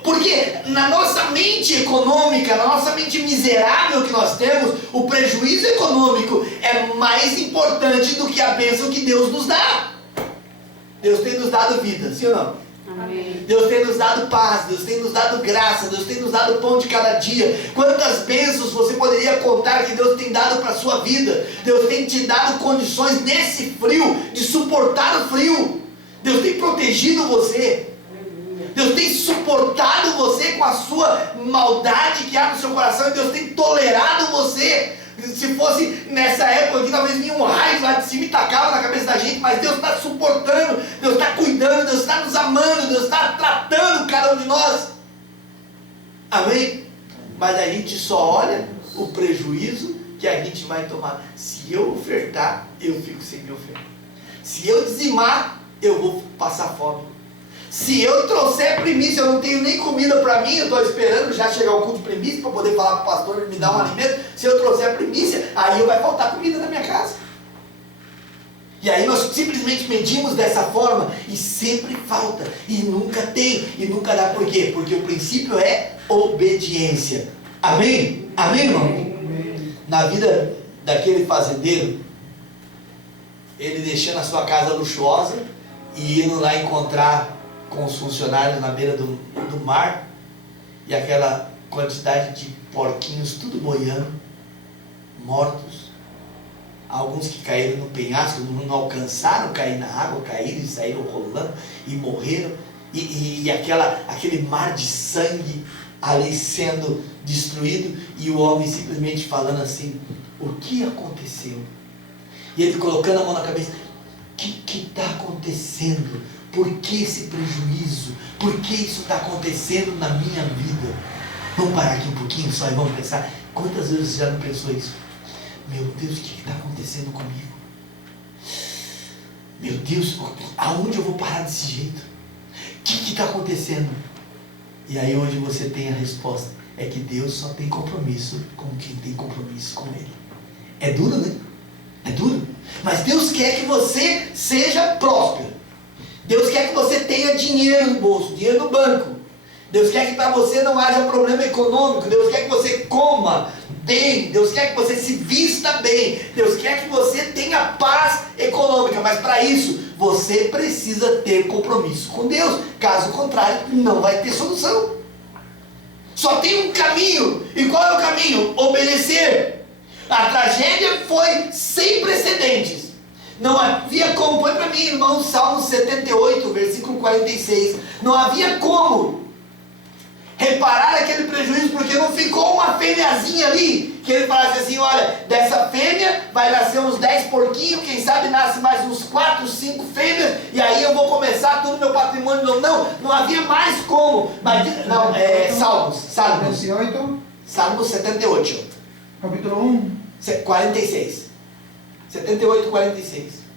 Porque na nossa mente econômica, na nossa mente miserável que nós temos, o prejuízo econômico é mais importante do que a bênção que Deus nos dá. Deus tem nos dado vida, sim ou não? Amém. Deus tem nos dado paz, Deus tem nos dado graça, Deus tem nos dado pão de cada dia. Quantas bênçãos você poderia contar que Deus tem dado para a sua vida? Deus tem te dado condições nesse frio, de suportar o frio. Deus tem protegido você. Deus tem suportado você com a sua maldade que há no seu coração, e Deus tem tolerado você. Se fosse nessa época aqui, talvez vinha um raio lá de cima e tacava na cabeça da gente, mas Deus está suportando, Deus está cuidando, Deus está nos amando, Deus está tratando cada um de nós. Amém? Mas a gente só olha o prejuízo que a gente vai tomar. Se eu ofertar, eu fico sem me ofertar. Se eu dizimar, eu vou passar fome. Se eu trouxer primícia, eu não tenho nem comida para mim, eu estou esperando já chegar o culto de primícia para poder falar para o pastor e me dar um alimento. Se eu trouxer a primícia, aí vai faltar comida na minha casa. E aí nós simplesmente medimos dessa forma e sempre falta, e nunca tem, e nunca dá. Por quê? Porque o princípio é obediência. Amém? Amém, irmão? Amém. Na vida daquele fazendeiro, ele deixando a sua casa luxuosa e indo lá encontrar com os funcionários na beira do mar, e aquela quantidade de porquinhos tudo boiando, mortos, alguns que caíram no penhasco, não alcançaram cair na água, caíram e saíram rolando e morreram, e aquele mar de sangue, ali sendo destruído, e o homem simplesmente falando assim: o que aconteceu? E ele colocando a mão na cabeça: o que está acontecendo? Por que esse prejuízo? Por que isso está acontecendo na minha vida? Vamos parar aqui um pouquinho só e vamos pensar. Quantas vezes você já não pensou isso? Meu Deus, o que está acontecendo comigo? Meu Deus, aonde eu vou parar desse jeito? O que está acontecendo? E aí hoje você tem a resposta: é que Deus só tem compromisso com quem tem compromisso com Ele. É duro, né? É duro. Mas Deus quer que você seja próspero. Deus quer que você tenha dinheiro no bolso, dinheiro no banco. Deus quer que para você não haja problema econômico. Deus quer que você coma bem. Deus quer que você se vista bem. Deus quer que você tenha paz econômica. Mas para isso, você precisa ter compromisso com Deus. Caso contrário, não vai ter solução. Só tem um caminho. E qual é o caminho? Obedecer. A tragédia foi sem precedentes. Não havia como. Põe para mim, irmão, Salmo 78, versículo 46. Não havia como reparar aquele prejuízo, porque não ficou uma fêmeazinha ali, que ele falasse assim: olha, dessa fêmea vai nascer uns 10 porquinhos, quem sabe nasce mais uns 4, 5 fêmeas, e aí eu vou começar todo o meu patrimônio novo. Não havia mais como. Mas, não, Salmos 78. Capítulo 1. 46. 78, 46.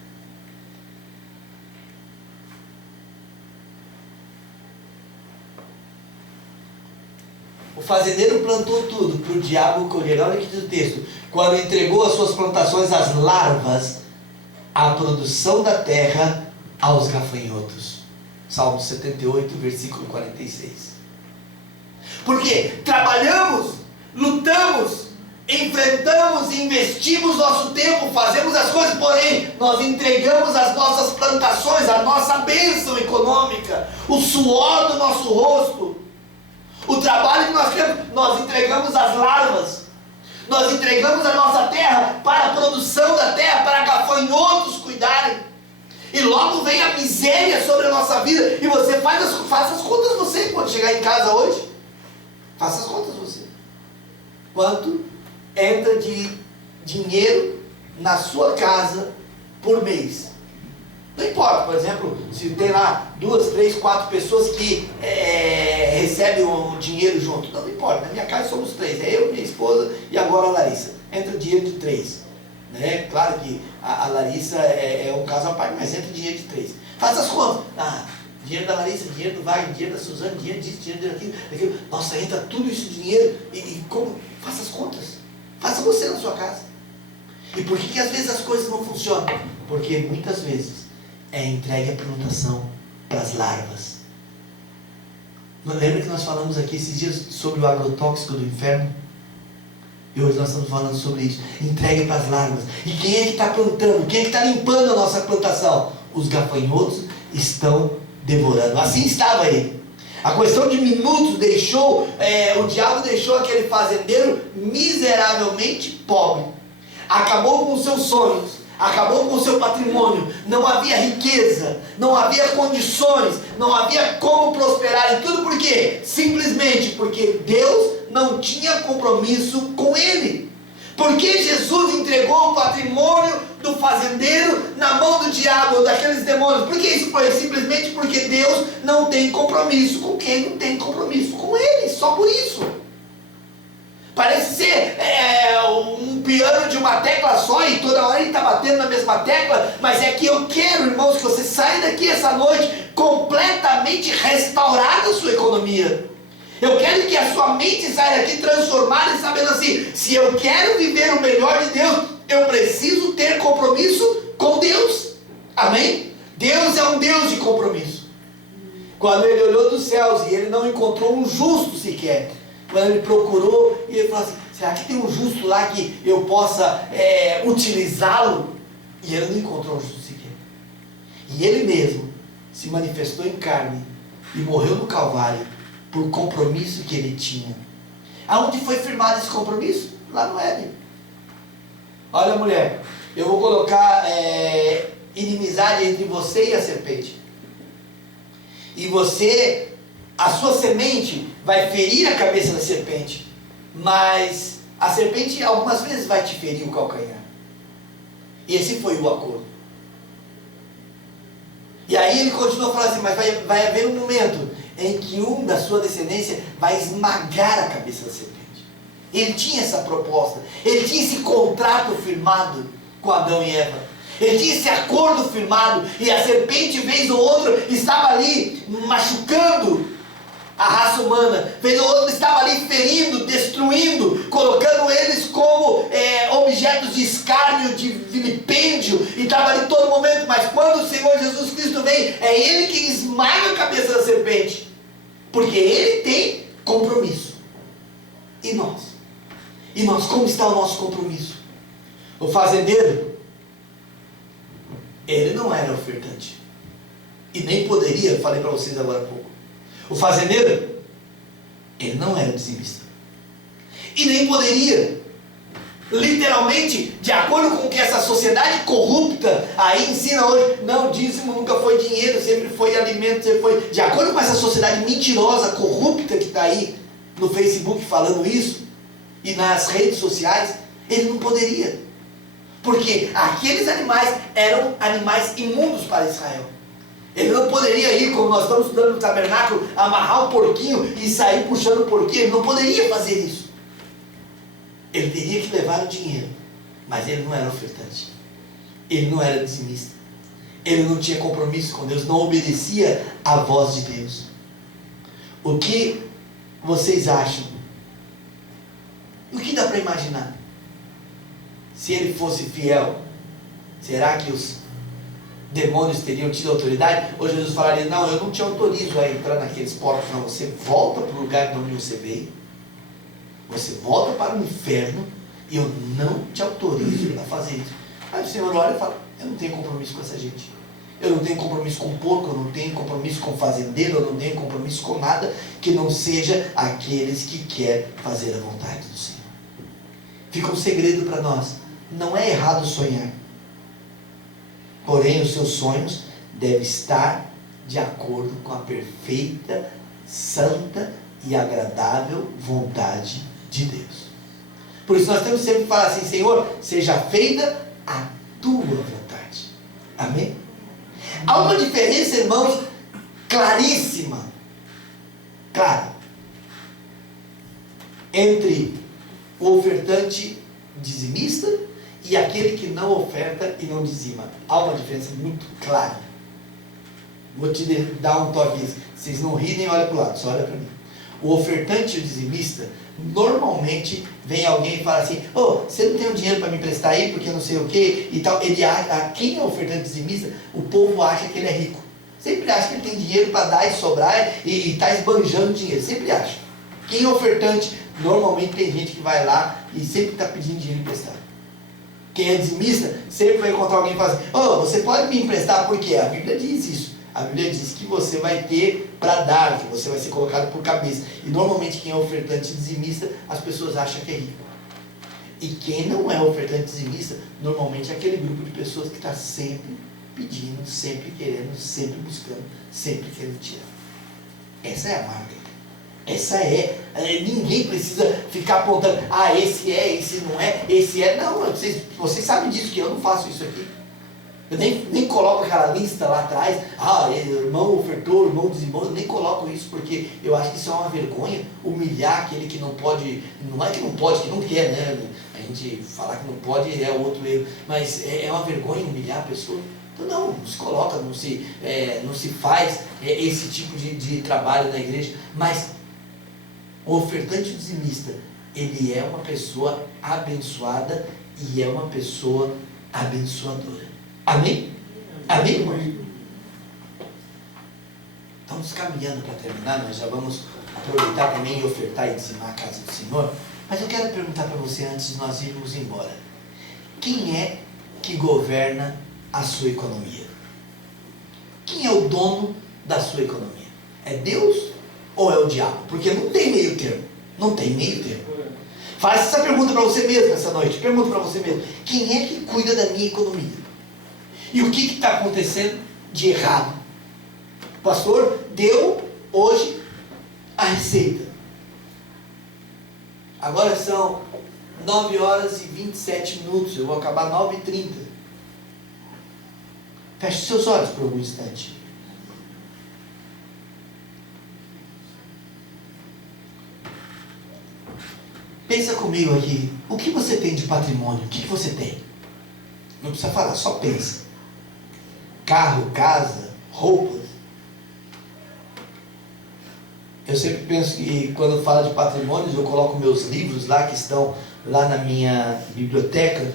O fazendeiro plantou tudo para o diabo colher. Olha o que diz o texto: quando entregou as suas plantações às larvas, a produção da terra aos gafanhotos. Salmo 78, versículo 46. Porque trabalhamos, lutamos, enfrentamos e investimos nosso tempo, fazemos as coisas, porém nós entregamos as nossas plantações, a nossa bênção econômica, o suor do nosso rosto, o trabalho que nós temos, nós entregamos as larvas, nós entregamos a nossa terra para a produção da terra, para gafanhotos cuidarem, e logo vem a miséria sobre a nossa vida. E você faça as contas você, quando chegar em casa hoje, faça as contas você, quanto entra de dinheiro na sua casa por mês. Não importa, por exemplo, se tem lá 2, 3, 4 pessoas que recebem o dinheiro junto. Não importa, na minha casa somos 3, é eu, minha esposa e agora a Larissa. Entra dinheiro de 3. Né? Claro que a Larissa é um caso à parte, mas entra dinheiro de 3. Faça as contas. Dinheiro da Larissa, dinheiro do Wagner, dinheiro da Suzane, dinheiro disso, dinheiro daquilo. Nossa, entra tudo isso de dinheiro. E como? Faça as contas. Faça você na sua casa. E por que às vezes as coisas não funcionam? Porque muitas vezes é entregue a plantação para as larvas. Não lembra que nós falamos aqui esses dias sobre o agrotóxico do inferno? E hoje nós estamos falando sobre isso. Entregue para as larvas. E quem é que está plantando? Quem é que está limpando a nossa plantação? Os gafanhotos estão devorando. Assim estava ele. A questão de minutos o diabo deixou aquele fazendeiro miseravelmente pobre. Acabou com os seus sonhos, acabou com o seu patrimônio. Não havia riqueza, não havia condições, não havia como prosperar em tudo. Por quê? Simplesmente porque Deus não tinha compromisso com ele. Porque Jesus entregou o patrimônio do fazendeiro na mão do diabo, daqueles demônios? Porque isso foi simplesmente porque Deus não tem compromisso com quem não tem compromisso com ele. Só por isso. Parece ser um piano de uma tecla só e toda hora ele está batendo na mesma tecla. Mas é que eu quero, irmãos, que você saia daqui essa noite completamente restaurada a sua economia. Eu quero que a sua mente saia daqui transformada e sabendo assim: se eu quero viver o melhor de Deus, eu preciso ter compromisso com Deus. Amém? Deus é um Deus de compromisso. Quando ele olhou dos céus e ele não encontrou um justo sequer, quando ele procurou e ele falou assim: será que tem um justo lá que eu possa utilizá-lo? E ele não encontrou um justo sequer. E ele mesmo se manifestou em carne e morreu no Calvário por compromisso que ele tinha. Aonde foi firmado esse compromisso? Lá no Éden. Olha, mulher, eu vou colocar inimizade entre você e a serpente. E você a sua semente vai ferir a cabeça da serpente, mas a serpente algumas vezes vai te ferir o calcanhar. E esse foi o acordo. E aí ele continua falando assim, mas vai haver um momento em que um da sua descendência vai esmagar a cabeça da serpente. Ele tinha essa proposta, ele tinha esse contrato firmado com Adão e Eva. Ele tinha esse acordo firmado, e a serpente, vez ou outra, estava ali machucando a raça humana, vez ou outra estava ali ferindo, destruindo, colocando eles como objetos de escárnio, de vilipêndio, e estava ali todo momento. Mas quando o Senhor Jesus Cristo vem, é Ele que esmaga a cabeça da serpente, porque Ele tem compromisso. E nós? E nós, como está o nosso compromisso? O fazendeiro, ele não era ofertante, e nem poderia, falei para vocês agora há pouco. O fazendeiro, ele não era dizimista, e nem poderia, literalmente, de acordo com o que essa sociedade corrupta aí ensina hoje. Não, dízimo nunca foi dinheiro, sempre foi alimento, sempre foi. De acordo com essa sociedade mentirosa, corrupta que está aí no Facebook falando isso, e nas redes sociais, ele não poderia, porque aqueles animais eram animais imundos para Israel. Ele não poderia ir, como nós estamos estudando no tabernáculo, amarrar um porquinho e sair puxando o porquinho. Ele não poderia fazer isso. Ele teria que levar o dinheiro, mas ele não era ofertante, ele não era dizimista, ele não tinha compromisso com Deus, não obedecia à voz de Deus. O que vocês acham? O que dá para imaginar? Se ele fosse fiel, será que os demônios teriam tido autoridade? Ou Jesus falaria, não, eu não te autorizo a entrar naqueles porcos, não, você volta para o lugar de onde você veio, você volta para o inferno, e eu não te autorizo a fazer isso. Aí o Senhor olha e fala, eu não tenho compromisso com essa gente, eu não tenho compromisso com porco, eu não tenho compromisso com fazendeiro, eu não tenho compromisso com nada que não seja aqueles que querem fazer a vontade do Senhor. Fica um segredo para nós, não é errado sonhar, porém os seus sonhos devem estar de acordo com a perfeita, santa e agradável vontade de Deus. Por isso nós temos sempre que falar assim, Senhor, seja feita a tua vontade. Amém? Há uma diferença, irmãos, claríssima, clara, entre o ofertante dizimista e aquele que não oferta e não dizima. Há uma diferença muito clara. Vou te dar um toque. Vocês não rirem, olha para o lado, só olha para mim. O ofertante e o dizimista, normalmente vem alguém e fala assim, você não tem um dinheiro para me emprestar aí, porque não sei o que e tal. Quem é ofertante e dizimista, o povo acha que ele é rico. Sempre acha que ele tem dinheiro para dar e sobrar e está esbanjando dinheiro. Sempre acha. Quem é ofertante, normalmente tem gente que vai lá e sempre está pedindo dinheiro emprestado. Quem é dizimista, sempre vai encontrar alguém e fala assim, você pode me emprestar, por quê? A Bíblia diz isso. A Bíblia diz que você vai ter para dar, que você vai ser colocado por cabeça. E normalmente quem é ofertante dizimista, as pessoas acham que é rico. E quem não é ofertante dizimista, normalmente é aquele grupo de pessoas que está sempre pedindo, sempre querendo, sempre buscando, sempre querendo tirar. Essa é a marca. Essa ninguém precisa ficar apontando, esse não é, esse é. Não, vocês sabem disso, que eu não faço isso aqui. Eu nem coloco aquela lista lá atrás, irmão ofertou, irmão dizimou, eu nem coloco isso, porque eu acho que isso é uma vergonha, humilhar aquele que não pode, não é que não pode, que não quer, né? A gente falar que não pode é outro erro, mas é uma vergonha humilhar a pessoa. Então não se coloca, não se faz esse tipo de trabalho na igreja, mas o ofertante dizimista, ele é uma pessoa abençoada e é uma pessoa abençoadora. Amém? Amém, irmão? Estamos caminhando para terminar, nós já vamos aproveitar também e ofertar e dizimar a casa do Senhor. Mas eu quero perguntar para você antes de nós irmos embora. Quem é que governa a sua economia? Quem é o dono da sua economia? É Deus ou é o diabo? Porque não tem meio termo. Não tem meio termo. Faça essa pergunta para você mesmo essa noite. Pergunta para você mesmo. Quem é que cuida da minha economia? E o que está acontecendo de errado? O pastor deu hoje a receita. Agora são 9 horas e 27 minutos. Eu vou acabar 9h30. Feche seus olhos por algum instante. Pensa comigo aqui. O que você tem de patrimônio? O que você tem? Não precisa falar, só pensa. Carro, casa, roupas. Eu sempre penso que quando falo de patrimônios, eu coloco meus livros lá, que estão lá na minha biblioteca.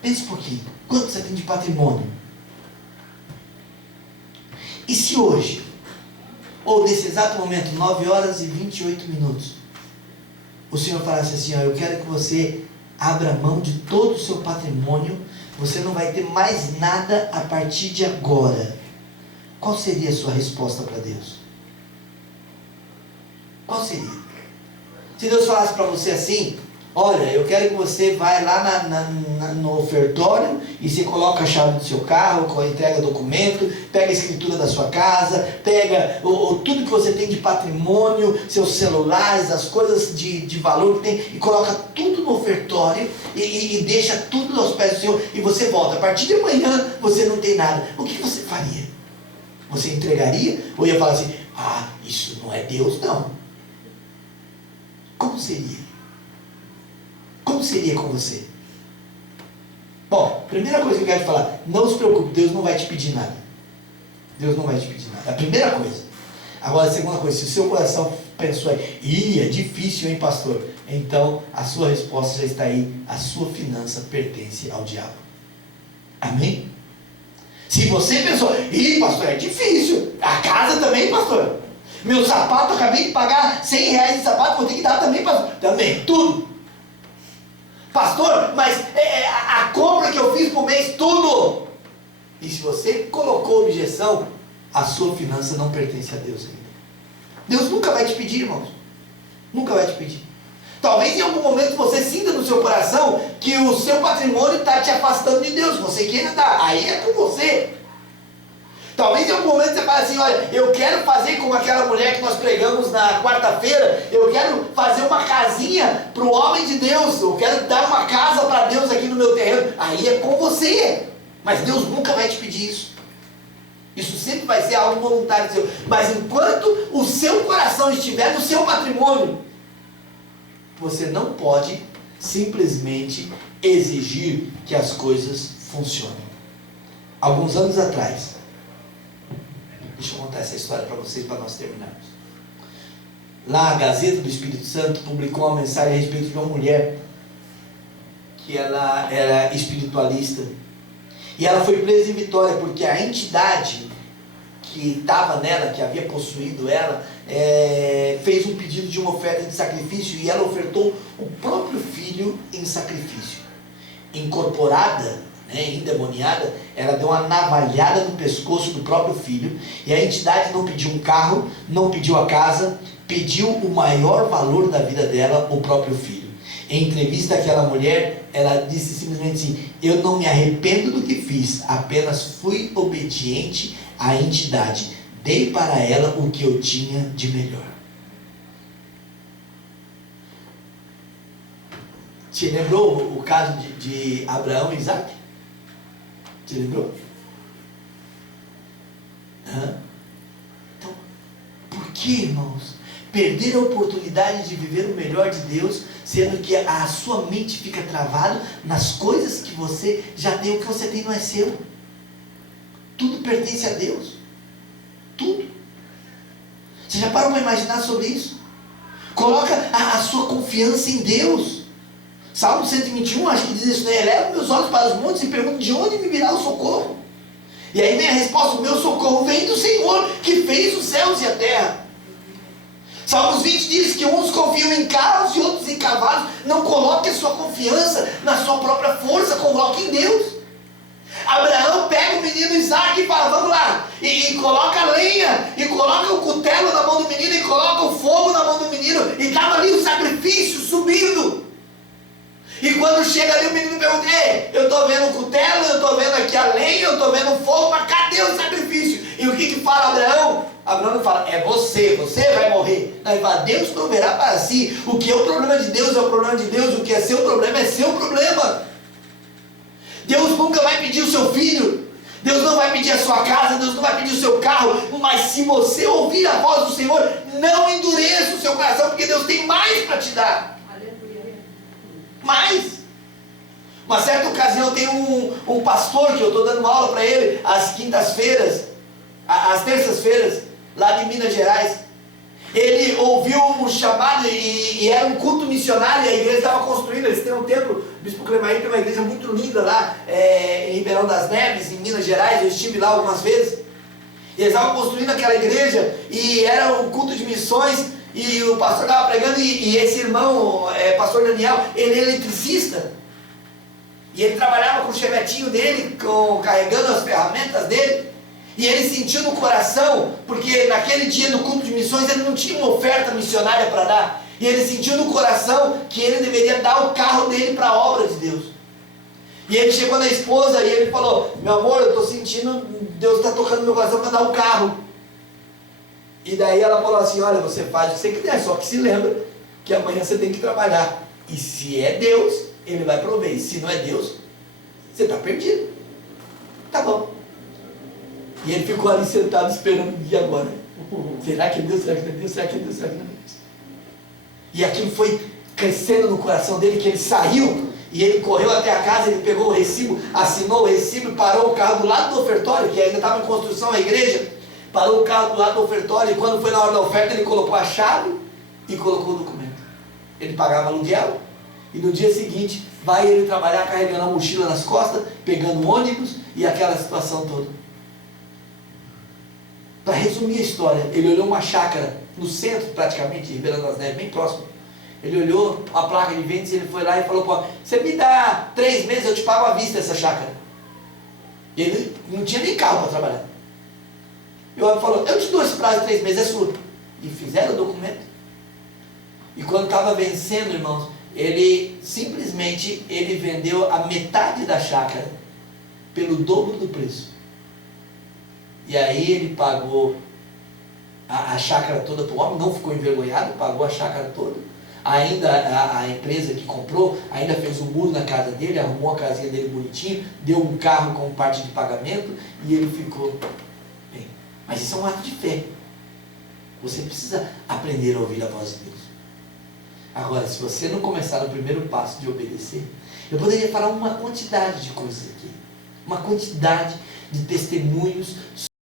Pense um pouquinho. Quanto você tem de patrimônio? E se hoje, ou nesse exato momento, 9 horas e 28 minutos, o Senhor falasse assim, ó, eu quero que você abra mão de todo o seu patrimônio, você não vai ter mais nada a partir de agora. Qual seria a sua resposta para Deus? Qual seria? Se Deus falasse para você assim, olha, eu quero que você vá lá no ofertório e você coloca a chave do seu carro, entrega documento, pega a escritura da sua casa, pega tudo que você tem de patrimônio, seus celulares, as coisas de valor que tem, e coloca tudo no ofertório e deixa tudo aos pés do Senhor, e você volta. A partir de amanhã você não tem nada. O que você faria? Você entregaria? Ou ia falar assim, isso não é Deus, não. Como seria? Como seria com você? Bom, primeira coisa que eu quero te falar, não se preocupe, Deus não vai te pedir nada. Deus não vai te pedir nada. A primeira coisa. Agora, a segunda coisa, se o seu coração pensou aí, é difícil, hein, pastor? Então, a sua resposta já está aí, a sua finança pertence ao diabo. Amém? Se você pensou, pastor, é difícil, a casa também, pastor. Meu sapato, acabei de pagar R$100 de sapato, vou ter que dar também, pastor. Também, tudo. Pastor, mas a compra que eu fiz por mês, tudo. E se você colocou objeção, a sua finança não pertence a Deus ainda. Deus nunca vai te pedir, irmãos. Nunca vai te pedir. Talvez em algum momento você sinta no seu coração que o seu patrimônio está te afastando de Deus. Você queira dar, aí é com você. Talvez em algum momento você fale assim, olha, eu quero fazer como aquela mulher que nós pregamos na quarta-feira, eu quero fazer uma casinha para o homem de Deus, eu quero dar uma casa para Deus aqui no meu terreno. Aí é com você, mas Deus nunca vai te pedir isso. Isso sempre vai ser algo voluntário seu. Mas enquanto o seu coração estiver no seu patrimônio, você não pode simplesmente exigir que as coisas funcionem. Alguns anos atrás, deixa eu contar essa história para vocês, para nós terminarmos. Lá a Gazeta do Espírito Santo publicou uma mensagem a respeito de uma mulher que ela era espiritualista. E ela foi presa em Vitória porque a entidade que estava nela, que havia possuído ela, fez um pedido de uma oferta de sacrifício e ela ofertou o próprio filho em sacrifício. Incorporada, endemoniada, ela deu uma navalhada no pescoço do próprio filho, e a entidade não pediu um carro, não pediu a casa, pediu o maior valor da vida dela, o próprio filho. Em entrevista àquela mulher, ela disse simplesmente assim, eu não me arrependo do que fiz, apenas fui obediente à entidade, dei para ela o que eu tinha de melhor. Te lembrou o caso de Abraão e Isaac? Te lembrou? Então, por que, irmãos, perder a oportunidade de viver o melhor de Deus, sendo que a sua mente fica travada nas coisas que você já tem? O que você tem não é seu. Tudo pertence a Deus. Tudo. Você já parou para imaginar sobre isso? Coloca a sua confiança em Deus. Salmo 121, acho que diz isso, né? Eleva meus olhos para os montes e pergunto de onde me virá o socorro. E aí vem a resposta, o meu socorro vem do Senhor, que fez os céus e a terra. Salmos 20 diz que uns confiam em carros e outros em cavalos. Não coloque a sua confiança na sua própria força, coloque em Deus. Abraão pega o menino Isaac e fala, vamos lá, e coloca a lenha, e coloca o cutelo na mão do menino, e coloca o fogo na mão do menino, e estava ali o sacrifício subindo. E quando chega ali o menino pergunta, eu estou vendo o cutelo, eu estou vendo aqui a lenha, eu estou vendo o fogo, mas cadê o sacrifício? E o o que fala Abraão? Abraão não fala, é você vai morrer. Não, ele fala, Deus proverá para si. O que é o problema de Deus é o problema de Deus. O que é seu problema é seu problema. Deus nunca vai pedir o seu filho. Deus não vai pedir a sua casa. Deus não vai pedir o seu carro. Mas se você ouvir a voz do Senhor, não endureça o seu coração, porque Deus tem mais para te dar. Mais. Uma certa ocasião tem um pastor que eu estou dando aula para ele às quintas-feiras, às terças-feiras, lá de Minas Gerais. Ele ouviu um chamado e era um culto missionário, e a igreja estava construindo, eles têm um templo, o Bispo Clemaí tem uma igreja muito linda lá, em Ribeirão das Neves, em Minas Gerais, eu estive lá algumas vezes, e eles estavam construindo aquela igreja, e era um culto de missões, e o pastor estava pregando, e esse irmão, pastor Daniel, ele é eletricista, e ele trabalhava com o chevetinho dele, carregando as ferramentas dele, e ele sentiu no coração, porque naquele dia no culto de missões ele não tinha uma oferta missionária para dar, e ele sentiu no coração que ele deveria dar o carro dele para a obra de Deus. E ele chegou na esposa e ele falou, meu amor, eu estou sentindo, Deus está tocando no meu coração para dar o carro. E daí ela falou assim, olha, você faz o que você quiser, só que se lembra que amanhã você tem que trabalhar, e se é Deus, Ele vai prover, e se não é Deus, você está perdido. Tá bom. E ele ficou ali sentado esperando, e agora? Será que é Deus? Será que não é Deus? Será que é Deus? Será que não é Deus? E aquilo foi crescendo no coração dele, que ele saiu, e ele correu até a casa, ele pegou o recibo, assinou o recibo e parou o carro do lado do ofertório, que ainda estava em construção a igreja, parou o carro do lado do ofertório, e quando foi na hora da oferta, ele colocou a chave e colocou o documento. Ele pagava aluguel, e no dia seguinte, vai ele trabalhar carregando a mochila nas costas, pegando ônibus, e aquela situação toda. Para resumir a história, ele olhou uma chácara no centro, praticamente, de Ribeirão das Neves, bem próximo. Ele olhou a placa de vendas e ele foi lá e falou, pô, você me dá 3 meses, eu te pago à vista essa chácara. E ele não tinha nem carro para trabalhar. E o homem falou, eu te dou esse prazo de 3 meses, é sua. E fizeram o documento. E quando estava vencendo, irmãos, ele simplesmente vendeu a metade da chácara pelo dobro do preço. E aí ele pagou a chácara toda para o homem, não ficou envergonhado, pagou a chácara toda. Ainda a empresa que comprou, ainda fez um muro na casa dele, arrumou a casinha dele bonitinho, deu um carro como parte de pagamento, e ele ficou bem. Mas isso é um ato de fé. Você precisa aprender a ouvir a voz de Deus. Agora, se você não começar no primeiro passo de obedecer, eu poderia falar uma quantidade de coisas aqui. Uma quantidade de testemunhos